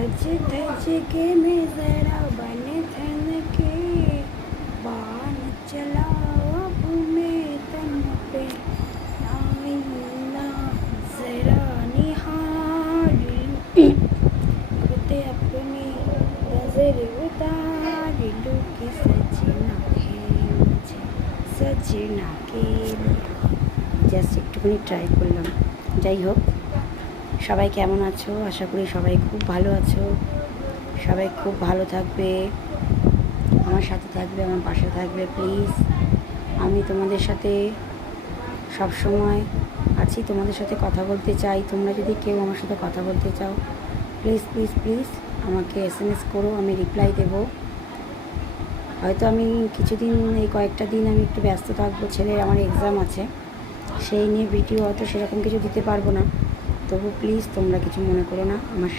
सज धज के मैं जरा बन थन के बाण चलाओ अब मैं तन पे आईना जरा निहार खुद अपनी नजर उतार लूं कि सजना है मुझे सजना के জাস্ট একটুখানি ট্রাই করলাম। যাই হোক, সবাই কেমন আছো? আশা করি সবাই খুব ভালো আছো। সবাই খুব ভালো থাকবে, আমার সাথে থাকবে, আমার পাশে থাকবে প্লিজ। আমি তোমাদের সাথে সব সময় আছি, তোমাদের সাথে কথা বলতে চাই। তোমরা যদি কেউ আমার সাথে কথা বলতে চাও প্লিজ প্লিজ প্লিজ আমাকে SMS করো, আমি রিপ্লাই দেবো। হয়তো আমি কিছুদিন, এই কয়েকটা দিন আমি একটু ব্যস্ত থাকবো, ছেলের আমার এক্সাম আছে, সেই নিয়ে ভিডিও হয়তো সেরকম কিছু দিতে পারবো না। তবু প্লিজ তোমরা কিছু মনে করো না, আমার